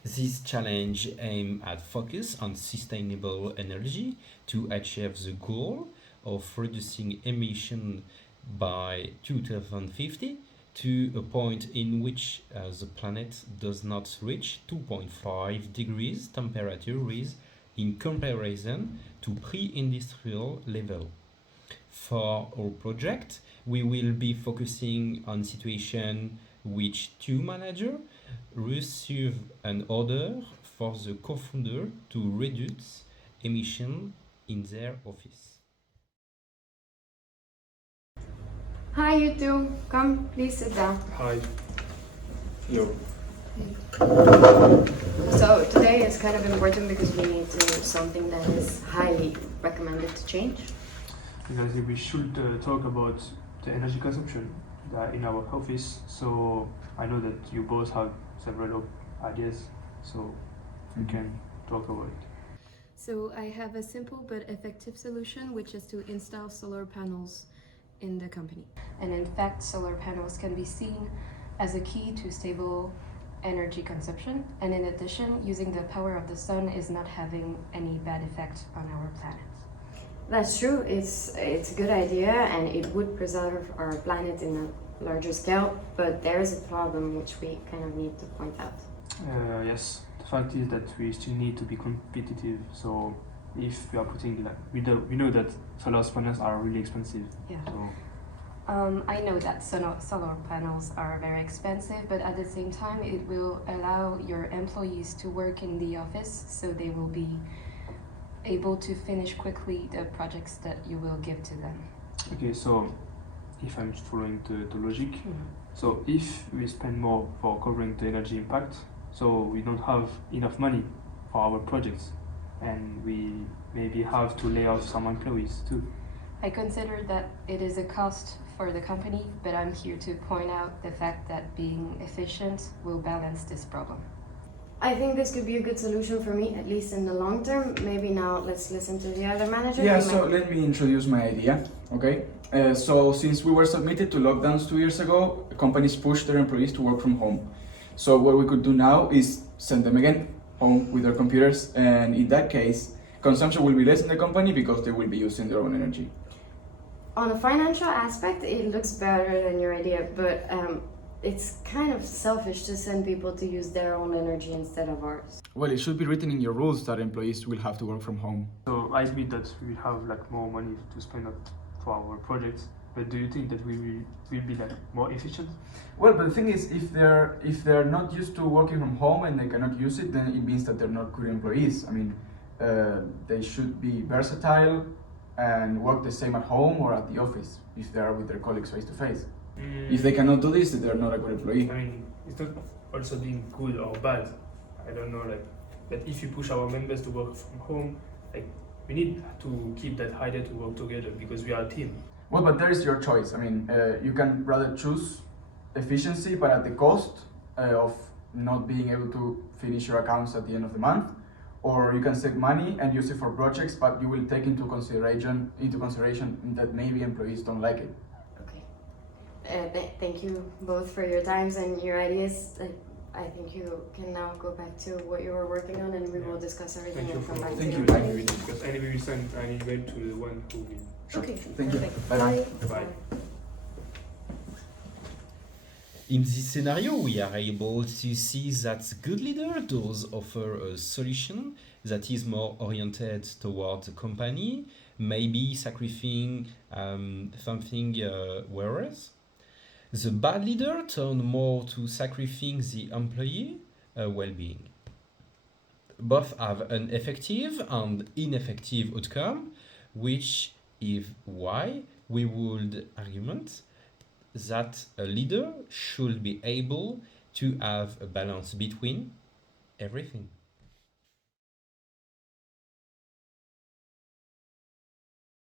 This challenge aims at focus on sustainable energy to achieve the goal of reducing emission by 2050 to a point in which the planet does not reach 2.5 degrees temperature rise in comparison to pre-industrial level. For our project, we will be focusing on situation which two managers receive an order for the co-founder to reduce emission in their office. Hi, you two. Come, please sit down. Hi. Hello. So today is kind of important because we need to do something that is highly recommended to change. Because we should talk about the energy consumption in our office. So I know that you both have several ideas, so we can talk about it. So I have a simple but effective solution, which is to install solar panels in the company. And in fact, solar panels can be seen as a key to stable energy consumption. And in addition, using the power of the sun is not having any bad effect on our planet. That's true. It's a good idea, and it would preserve our planet in a larger scale. But there is a problem which we kind of need to point out. Yes, the fact is that we still need to be competitive. So if we are putting, we know that solar panels are really expensive. Yeah. So I know that solar panels are very expensive, but at the same time, it will allow your employees to work in the office, so they will be able to finish quickly the projects that you will give to them. okay, so if I'm following the logic, so if we spend more for covering the energy impact, so we don't have enough money for our projects, and we maybe have to lay off some employees too. I consider that it is a cost for the company, but I'm here to point out the fact that being efficient will balance this problem. I think this could be a good solution for me, at least in the long term. Maybe now let's listen to the other manager. Yeah, so let me introduce my idea, okay? So since we were submitted to lockdowns 2 years ago, companies pushed their employees to work from home. So what we could do now is send them again home with their computers, and in that case, consumption will be less in the company because they will be using their own energy. On a financial aspect, it looks better than your idea, but it's kind of selfish to send people to use their own energy instead of ours. Well, it should be written in your rules that employees will have to work from home. So I admit that we have more money to spend for our projects, but do you think that we will be more efficient? Well, but the thing is, if they're not used to working from home and they cannot use it, then it means that they're not good employees. I mean, they should be versatile and work the same at home or at the office if they are with their colleagues face to face. If they cannot do this, they're not a good employee. I mean, it's not also being good or bad. I don't know, but if you push our members to work from home, we need to keep that idea to work together because we are a team. Well, but there is your choice. I mean, you can rather choose efficiency, but at the cost of not being able to finish your accounts at the end of the month, or you can save money and use it for projects, but you will take into consideration that maybe employees don't like it. Okay. Thank you both for your times and your ideas. I think you can now go back to what you were working on, and we will discuss everything and come back to Thank you. you. Because anyway, we will send an email to the one who will. Sure. Okay. Thank you. Perfect. Bye-bye. Bye. In this scenario, we are able to see that good leader does offer a solution that is more oriented toward the company, maybe sacrificing something whereas. The bad leader turn more to sacrificing the employee well-being. Both have an effective and ineffective outcome, which is why we would argument that a leader should be able to have a balance between everything.